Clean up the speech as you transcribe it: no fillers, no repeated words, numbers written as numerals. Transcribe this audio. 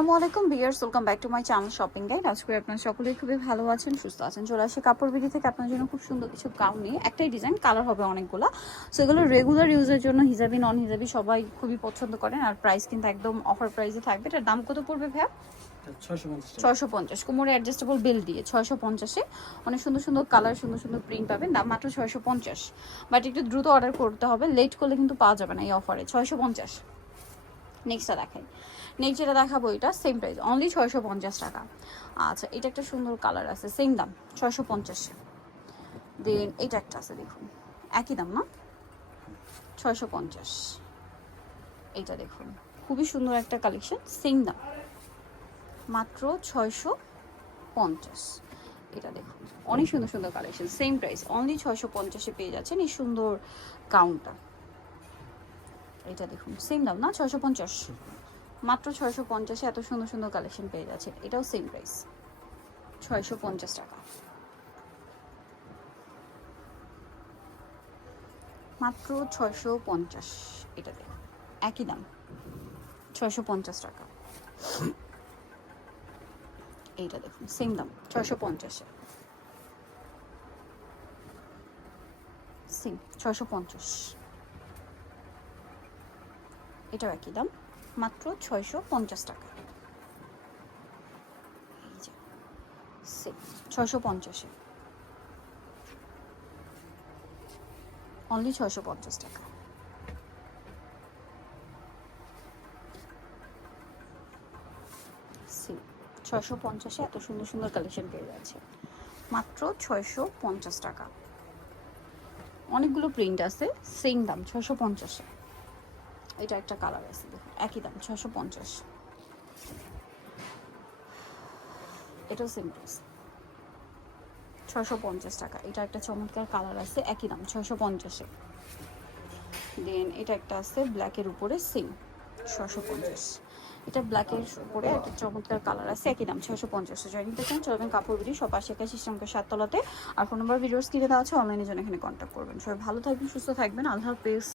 আসসালামু আলাইকুম viewers, welcome back to my channel shopping guide. আজকে আপনারা সকলেই খুবই ভালো আছেন, সুস্থ আছেন। চলে আসি কাপড় বিডি থেকে আপনার জন্য খুব সুন্দর কিছু গাউন নিয়ে। একটাই ডিজাইন, কালার হবে অনেকগুলো। সো এগুলো রেগুলার ইউজের জন্য হিজাবি নন হিজাবি সবাই খুবই পছন্দ করেন। আর প্রাইস কিন্তু একদম অফার প্রাইসে থাকবে। এটার দাম কত পড়বে ভাইয়া? 650। কোমরে অ্যাডজাস্টেবল বেল দিয়ে 650-এ অনেক সুন্দর সুন্দর কালার, সুন্দর সুন্দর প্রিন্ট পাবেন। দাম মাত্র 650। বাট একটু দ্রুত অর্ডার করতে হবে, লেট করলে কিন্তু পাওয়া যাবে না এই অফারে। 650। নেক্সটটা দেখাই। নেক্সট যেটা দেখাবো এটা সেম প্রাইস, অনলি 650 টাকা। আচ্ছা, এটা একটা সুন্দর কালার আছে, সেম দাম 650। দেন এটা একটা আছে, দেখুন একই দাম না, 650। এইটা দেখুন খুবই সুন্দর একটা কালেকশন, সেম দাম মাত্র 650। এটা দেখুন অনেক সুন্দর সুন্দর কালেকশন, সেম প্রাইস অনলি 650-এ পেয়ে যাচ্ছেন এই সুন্দর গাউনটা। এটা দেখুন সেম দাম না, 650, মাত্র 650-এ এত সুন্দর সুন্দর কালেকশন পেয়ে যাচ্ছেন। এটাও সেম প্রাইস, 650 টাকা, মাত্র 650। এটা দেখুন একই দাম, 650 টাকা। এইটা দেখুন সেম দাম, 650-এ সেম 650। এটাও একই দাম, মাত্র 650 টাকা। এই যে সেম 650-এ, অনলি 650 টাকা। সেম 650-এ এত সুন্দর সুন্দর কালেকশন পেয়ে যাচ্ছে, মাত্র 650 টাকা। অনেকগুলো প্রিন্ট আছে, সেম দাম 650-এ। এটা একটা কালার আছে, দেখুন একই দাম 650। এটাও সেম প্রাইস, 650 টাকা। এটা একটা চমৎকার কালার আছে, একই দাম 650-এ। দেন এটা একটা আছে ব্ল্যাকের উপরে, সেম 650। এটা ব্ল্যাকের উপরে একটা চমৎকার কালার আছে, একই দাম 650। জয়েনিং দেখেন, চলবেন কাপড় বিডি সব আশেপাশে সিস্টেমকে 7 তলাতে। আর ফোন নাম্বার ভিডিওস কিনে দেওয়া আছে, অনলাইনে জন্য এখানে কন্ট্যাক্ট করবেন। সবাই ভালো থাকবেন, সুস্থ থাকবেন, আল্লাহ হাফেজ।